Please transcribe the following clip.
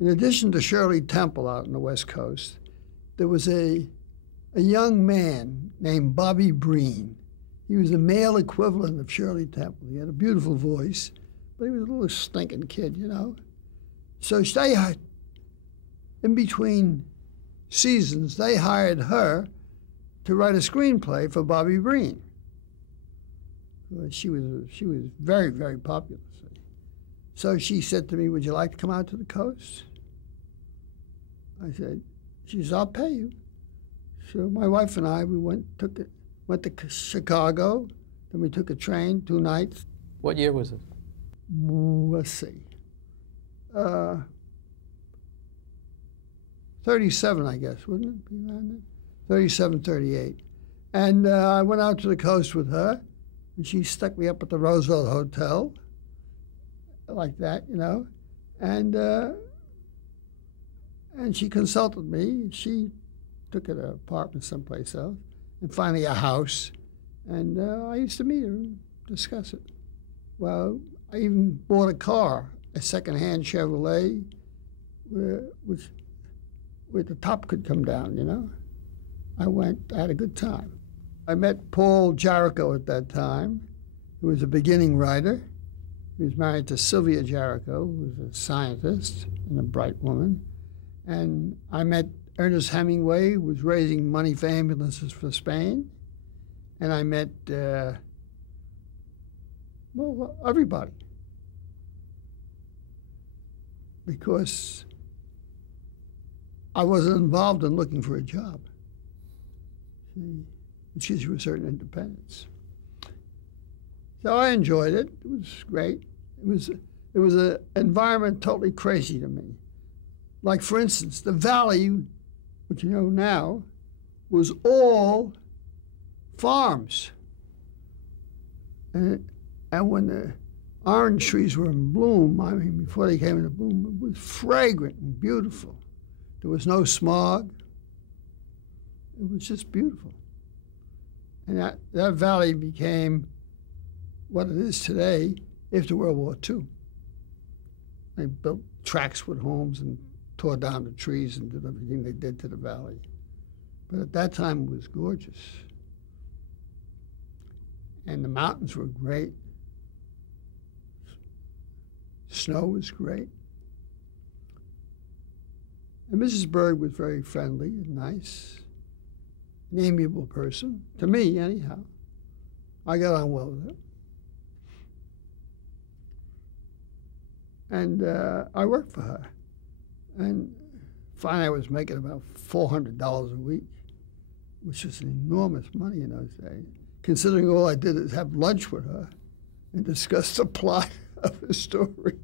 In addition to Shirley Temple out on the West Coast, there was a young man named Bobby Breen. He was the male equivalent of Shirley Temple. He had a beautiful voice, but he was a little stinking kid, you know. So they, in between seasons, they hired her to write a screenplay for Bobby Breen. She was very, very popular. So she said to me, "Would you like to come out to the coast?" I said, she said, "I'll pay you." So my wife and I, we went to Chicago, then we took a train 2 nights. What year was it? Let's see. 37, I guess, wouldn't it? 37, 38. And I went out to the coast with her, and she stuck me up at the Roosevelt Hotel, like that, you know. And she consulted me. She took an apartment someplace else, and finally a house. And I used to meet her and discuss it. Well, I even bought a car, a second-hand Chevrolet, where the top could come down, you know. I had a good time. I met Paul Jarrico at that time, who was a beginning writer. He was married to Sylvia Jarrico, who was a scientist and a bright woman. And I met Ernest Hemingway, who was raising money for ambulances for Spain. And I met, well, everybody. Because I wasn't involved in looking for a job. Which gives you a certain independence. So I enjoyed it. It was great. It was an environment totally crazy to me. Like, for instance, the valley, which you know now, was all farms. And when the orange trees were in bloom, I mean, before they came into bloom, it was fragrant and beautiful. There was no smog. It was just beautiful. And that valley became what it is today after World War II. They built tracks with homes and tore down the trees and did everything they did to the valley. But at that time, it was gorgeous. And the mountains were great. Snow was great. And Mrs. Berg was very friendly and nice, an amiable person, to me anyhow. I got on well with her. And I worked for her. And finally I was making about $400 a week, which was enormous money in those days, considering all I did is have lunch with her and discuss the plot of the story.